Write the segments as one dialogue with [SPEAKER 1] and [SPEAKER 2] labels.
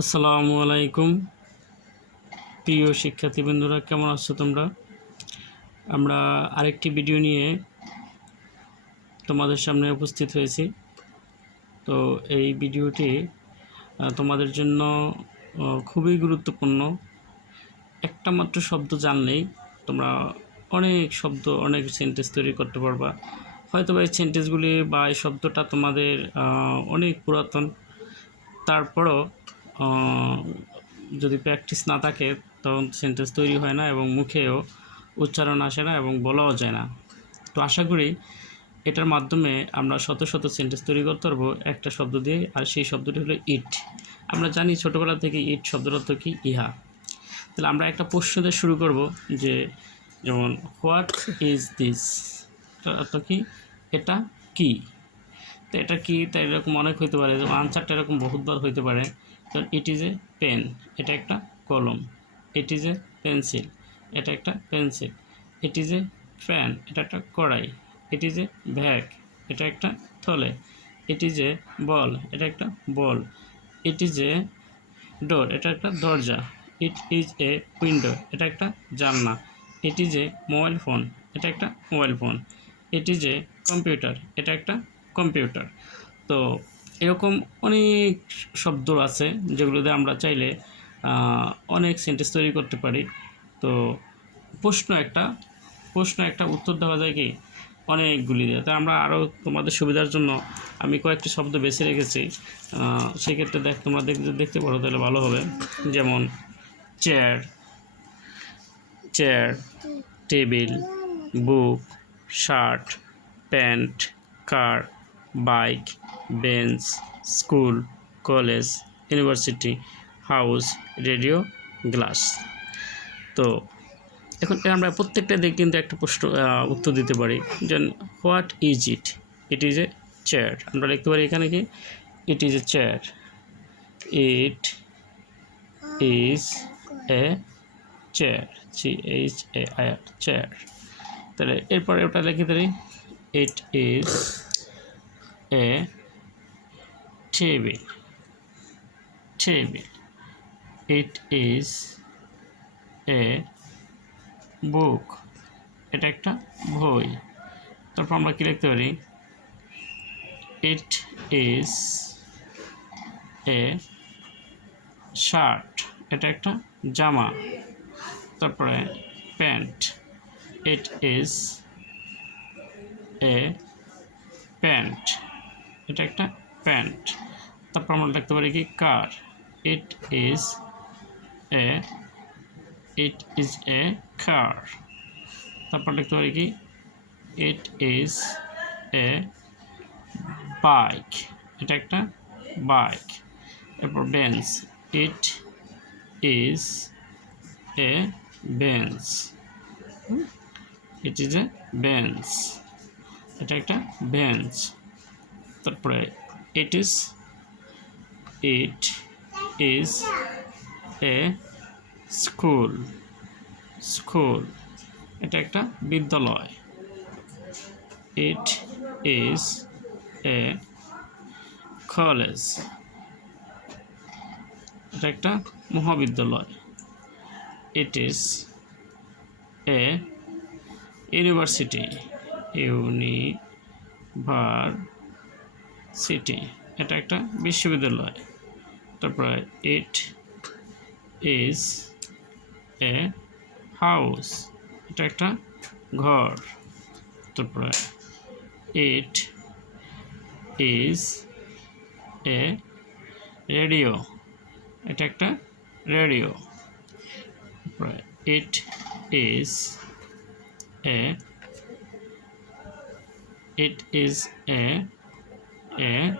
[SPEAKER 1] আসসালামু আলাইকুম। প্রিয় শিক্ষার্থীবৃন্দরা, কেমন আছো তোমরা? আমরা আরেকটি ভিডিও নিয়ে তোমাদের সামনে উপস্থিত হয়েছি। তো এই ভিডিওটি তোমাদের জন্য খুবই গুরুত্বপূর্ণ। একটা মাত্র শব্দ জানলেই তোমরা অনেক শব্দ, অনেক সেন্টেন্স তৈরি করতে পারবা। হয়তো বা এই সেন্টেন্সগুলি বা এই শব্দটা তোমাদের অনেক পুরাতন। তারপরও যদি প্র্যাকটিস না থাকে, তখন সেন্টেন্স তৈরি হয় না এবং মুখেও উচ্চারণ আসে না এবং বলাও যায় না। তো আশা করি এটার মাধ্যমে আমরা শত শত সেন্টেন্স তৈরি করতে পারব। একটা শব্দ দিয়ে, আর সেই শব্দটি হলো ইট আমরা জানি ছোটোবেলা থেকে ইট শব্দের অর্থ কি? ইহা। তাহলে আমরা একটা প্রশ্ন দিয়ে শুরু করব যে, যেমন হোয়াট ইজ দিস অর্থ কি? এটা কি? তো এটা কি? তা এরকম অনেক হইতে পারে। যেমন আনসারটা এরকম বহুতবার হইতে পারে। কারণ ইট ইজ এ পেন এটা একটা কলম। ইট ইজ এ পেন্সিল এটা একটা pencil it is a fan এটা একটা কড়াই। ইট ইজ এ ভ্যাগ এটা একটা থলে। ইট ইজ এ বল এটা একটা বল ইট ইজ এ ডোর এটা একটা দরজা। ইট ইজ এ উইন্ডো এটা একটা জানলা। It is a mobile phone এটা একটা mobile phone it is a computer এটা একটা কম্পিউটার তো এরকম অনেক শব্দ আছে যেগুলোতে আমরা চাইলে অনেক সেন্টেন্স তৈরি করতে পারি। তো প্রশ্ন একটা প্রশ্ন একটা উত্তর দেওয়া যায় কি? অনেকগুলি দেয় তাই আমরা আরও তোমাদের সুবিধার জন্য আমি কয়েকটি শব্দ বেছে রেখেছি। সেক্ষেত্রে দেখ, তোমরা দেখতে দেখতে পারো তাহলে ভালো হবে। যেমন chair chair table book shirt pant car bike, bench, school, college, university, house, radio, glass. তো এখন আমরা প্রত্যেকটা দিকে কিন্তু একটা প্রশ্ন উত্তর দিতে পারি। যেমন what is it? It is a chair. আমরা লিখতে পারি এখানে কি? It is a chair. It is a chair. C H A I R chair. তাহলে এরপরে ওটা লিখে পারি it is a table table it is a book এটা একটা বই। তারপর আমরা কী লিখতে পারি? ইট ইজ এ শার্ট এটা একটা জামা। তারপরে pant it is a pant এটা একটা প্যান্ট। তারপর আমরা লিখতে পারি কি কার। It is a it is এ কার তারপর লিখতে পারি কি ইট ইজ এ বাইক এটা একটা বাইক এরপর bench it is a bench it is a bench এটা একটা বেঞ্চ তারপরে it is it is a school school এটা একটা বিদ্যালয়। ইট ইজ এ কলেজ এটা একটা মহাবিদ্যালয়। It is a university university এটা একটা বিশ্ববিদ্যালয়। তারপরে ইট ইজ এ হাউস এটা একটা ঘর। তারপরে ইট ইজ এ রেডিও এটা একটা radio it is a it is a a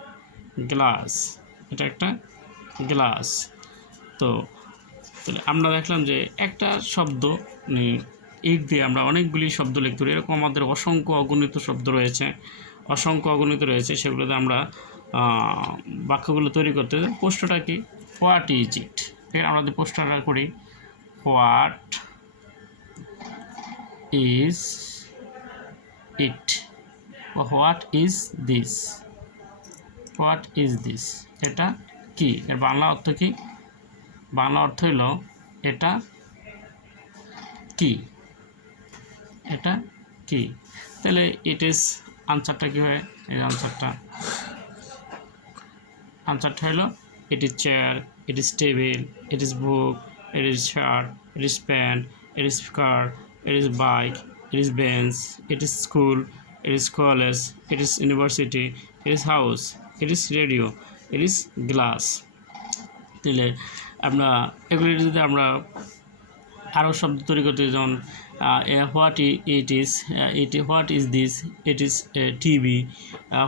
[SPEAKER 1] glass. এটা একটা গ্লাস। তো, তাহলে আমরা দেখলাম যে একটা শব্দ ইট দিয়ে আমরা অনেকগুলি শব্দ লিখতে পারি। এরকম আমাদের অসংখ্য অগণিত শব্দ রয়েছে। অসংখ্য অগণিত রয়েছে। সেগুলোতে আমরা বাক্যগুলো তৈরি করতে প্রশ্নটা কি? What is it? এর আমরা যদি প্রশ্নটা করি, what is it? What is this? What is this এটা কি এর বাংলা অর্থ কি বাংলা অর্থ হইল এটা কি এটা কি তাহলে ইট ইজ আনসারটা কী হয় এই আনসারটা আনসারটা হলো it is chair it is table it is book it is shirt it is pant it is car it is bike it is bench it is school it is college it is university it is house it is radio it is glass তাহলে আমরা এগুলি যদি আমরা আরও শব্দ তৈরি করতে যেমন what it is it what is this it is TV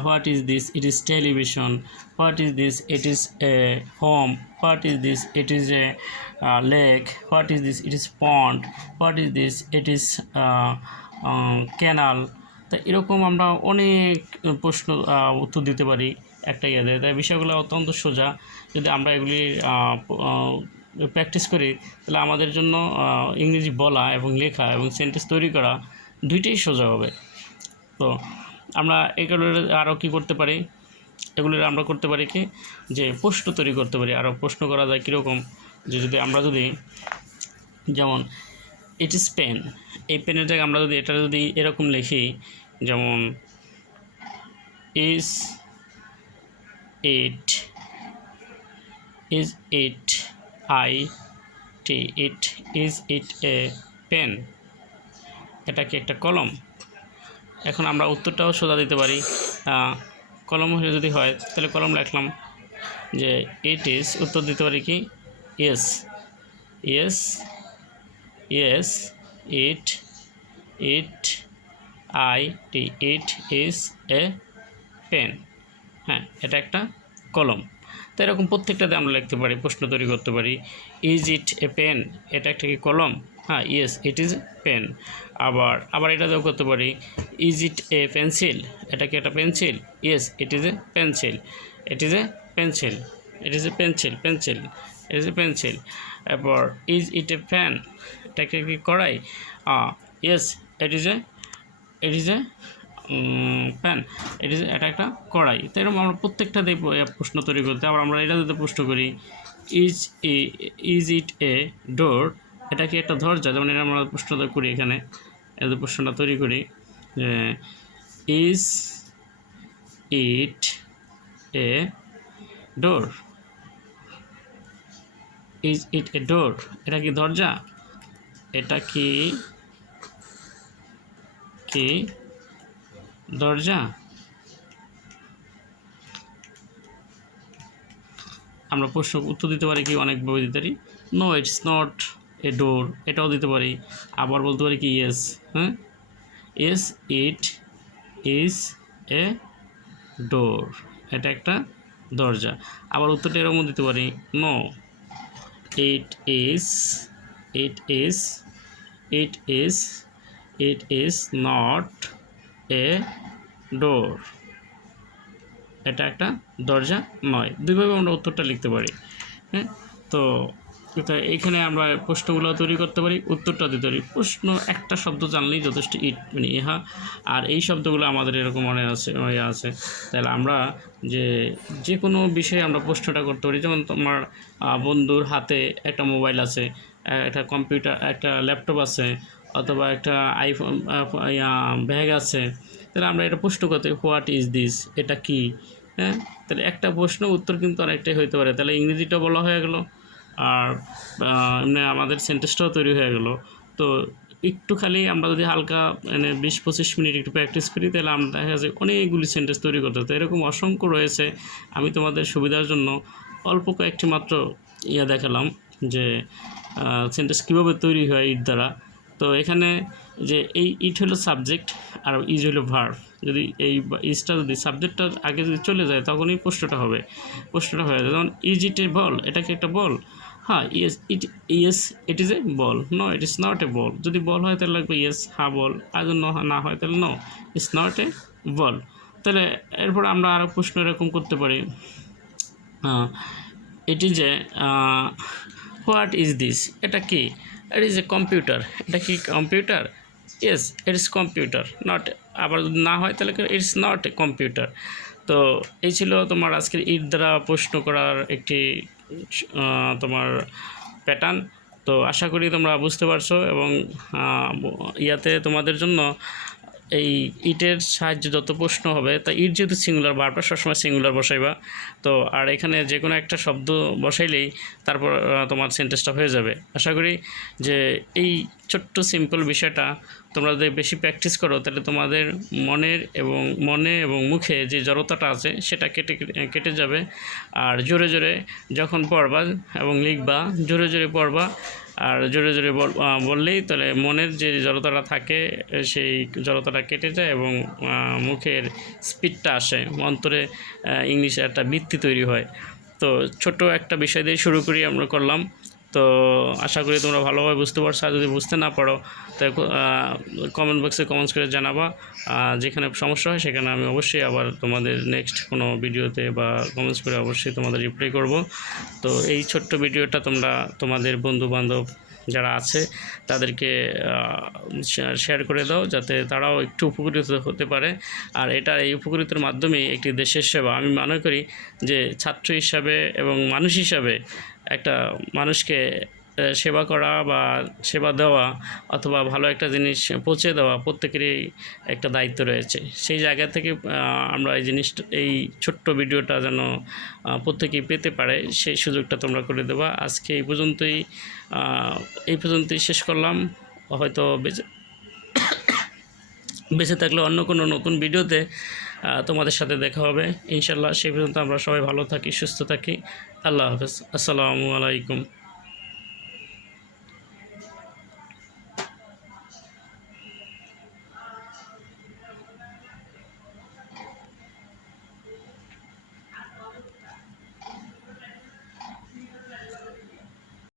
[SPEAKER 1] what is this it is television what is this it is a home what is this it is a lake what is this it is pond what is this it is canal তা এরকম আমরা অনেক প্রশ্ন উত্তর দিতে পারি। একটা ইয়ে দেয়। তাই বিষয়গুলো অত্যন্ত সোজা। যদি আমরা এগুলি প্র্যাকটিস করি, তাহলে আমাদের জন্য ইংরেজি বলা এবং লেখা এবং সেন্টেন্স তৈরি করা দুইটাই সোজা হবে। তো আমরা এগুলোর আরও কী করতে পারি? এগুলোর আমরা করতে পারি কি? যে প্রশ্ন তৈরি করতে পারি। আরও প্রশ্ন করা যায় কীরকম? যে যদি আমরা যদি, যেমন ইট ইজ পেন এই পেনের জায়গায় আমরা যদি, এটা যদি এরকম লিখি, যেমন is it is it I T it is it a pen এটা কি একটা কলম? এখন আমরা উত্তরটাও সোজা দিতে পারি। কলম যদি হয়, তাহলে কলম লিখলাম যে ইট ইজ উত্তর দিতে পারি কি? Yes yes yes it it I T it is a pen হ্যাঁ এটা একটা কলম। তো এরকম প্রত্যেকটাতে আমরা লিখতে পারি, প্রশ্ন তৈরি করতে পারি ইজ ইট এ পেন এটা একটা কি কলম? হ্যাঁ ইয়েস ইট ইজ পেন আবার আবার এটাতেও করতে পারি ইজ ইট এ পেন্সিল এটা কি একটা pencil yes it is a pencil it is a pencil it is a pencil pencil it is a pencil এরপর ইজ ইট এ ফ্যান এটাকে কি করাই? Yes it is a it is a pan. Is এটা একটা কড়াই। তো এরকম আমরা প্রত্যেকটা দিয়ে প্রশ্ন তৈরি করতে, আবার আমরা এটা যদি প্রশ্ন করি is a is it a door এটা কি একটা দরজা? যেমন এটা আমরা প্রশ্ন করি এখানে। যদি প্রশ্নটা তৈরি করি is it a door is it a door এটা কি দরজা? এটা কি কি দরজা? আমরা প্রশ্ন উত্তর দিতে পারি কি অনেক অনেকভাবে দিতে পারি no it's not a door এটাও দিতে পারি। আবার বলতে পারি কি ইয়েস হ্যাঁ? Yes it is a door এটা একটা দরজা। আবার উত্তরটা এরকম দিতে পারি। No it is it is it is it is not a, door. এটা একটা দরজা নয়। দুইভাবে আমরা উত্তরটা লিখতে পারি হ্যাঁ? তো এটা এইখানে আমরা প্রশ্নগুলো তৈরি করতে পারি, উত্তরটা দিতে পারি। প্রশ্ন একটা শব্দ জানলেই যথেষ্ট ইট মানে ইহা। আর এই শব্দগুলো আমাদের এরকম মনে আছে হয়ে আছে। তাহলে আমরা যে যে কোনো বিষয়ে আমরা প্রশ্নটা করতে পারি, যেমন তোমার বন্ধুর হাতে একটা মোবাইল আছে একটা কম্পিউটার, একটা ল্যাপটপ আছে অথবা একটা আইফোন ব্যাগ আছে, তাহলে আমরা এটা প্রশ্ন করতে হোয়াট ইজ দিস এটা কি? হ্যাঁ? তাহলে একটা প্রশ্ন উত্তর কিন্তু অনেকটাই হইতে পারে। তাহলে ইংরেজিটা বলা হয়ে গেল, আর এমনি আমাদের সেন্টেন্সটাও তৈরি হয়ে গেল। তো একটু খালি আমরা যদি হালকা মানে বিশ পঁচিশ মিনিট একটু প্র্যাকটিস করি, তাহলে আমরা দেখা যাচ্ছে অনেকগুলি সেন্টেন্স তৈরি করতে তো এরকম অসংখ্য রয়েছে। আমি তোমাদের সুবিধার জন্য অল্প কয়েকটি মাত্র ইয়া দেখালাম যে সেন্টেন্স কীভাবে তৈরি হয় ইট দ্বারা। তো এখানে যে এই ইট হলো সাবজেক্ট আর ইজ হলো ভার্ভ যদি এই ইজটা যদি সাবজেক্টটার আগে যদি চলে যায় তখনই প্রশ্নটা হবে। প্রশ্নটা হয়ে যায়, যেমন ইজ ইট এ বল এটা কি একটা বল হ্যাঁ yes it yes it is a ball no it is not a ball যদি বল হয়, তাহলে লাগবে ইয়েস হা বল আর যদি না হয়, তাহলে no it's not a ball তাহলে এরপর আমরা আরও প্রশ্ন এরকম করতে পারি। It is a what is this এটা কি? ইট ইজ এ কম্পিউটার এটা কি computer yes it is computer not আবার যদি না হয় তাহলে ইটস নট এ কম্পিউটার তো এই ছিল তোমার আজকের ইট দ্বারা প্রশ্ন করার একটি তোমার প্যাটার্ন তো আশা করি তোমরা বুঝতে পারছ এবং ইয়াতে তোমাদের জন্য এই ইটের সাহায্যে যত প্রশ্ন হবে, তা ইট যেহেতু সিঙ্গুলার বারবার সবসময় সিঙ্গুলার বসাইবা, তো আর এখানে যে কোনো একটা শব্দ বসাইলেই তারপর তোমার সেন্টেন্সটা হয়ে যাবে। আশা করি যে এই ছোট্ট সিম্পল বিষয়টা তোমরা যদি বেশি প্র্যাকটিস করো, তাহলে তোমাদের মনের এবং মনে এবং মুখে যে জড়তাটা আছে, সেটা কেটে কেটে যাবে। আর জোরে জোরে যখন পড়বা এবং লিখবা, জোরে জোরে পড়বা আর জোরে জোরে বল- বললেই তাহলে মনের যে জড়তাটা থাকে সেই জড়তাটা কেটে যায় এবং মুখের স্পিডটা আসে। অন্তরে ইংলিশে একটা বৃত্তি তৈরি হয়। তো ছোট একটা বিষয় দিয়ে শুরু করি আমরা করলাম। তো আশা করি তোমরা ভালোভাবে বুঝতে পারছ আর যদি বুঝতে না পারো তো কমেন্ট বক্সে কমেন্টস করে জানাবা। যেখানে সমস্যা হয় সেখানে আমি অবশ্যই আবার তোমাদের নেক্সট কোনো ভিডিওতে বা কমেন্টস করে অবশ্যই তোমাদের রিপ্লাই করব। তো এই ছোট্ট ভিডিওটা তোমরা তোমাদের বন্ধু বান্ধব যারা আছে, তাদেরকে শেয়ার করে দাও যাতে তারাও একটু উপকৃত হতে পারে। আর এটা এই উপকৃতের মাধ্যমেই একটি দেশের সেবা। আমি মনে করি যে ছাত্র হিসাবে এবং মানুষ হিসাবে একটা মানুষকে সেবা করা বা সেবা দেওয়া অথবা ভালো একটা জিনিস পৌঁছে দেওয়া প্রত্যেকেরই একটা দায়িত্ব রয়েছে। সেই জায়গা থেকে আমরা এই জিনিসটা, এই ছোট্ট ভিডিওটা যেন প্রত্যেকেই পেতে পারে, সেই সুযোগটা তোমরা করে দেবা। আজকে এই পর্যন্তই এই পর্যন্তই শেষ করলাম। হয়তো বেঁচে বেঁচে থাকলে অন্য কোনো নতুন ভিডিওতে তোমাদের সাথে দেখা হবে। ইনশাল্লাহ সেই পর্যন্ত আমরা সবাই ভালো থাকি, সুস্থ থাকি। আল্লাহ হাফেজ। আসসালামু আলাইকুম।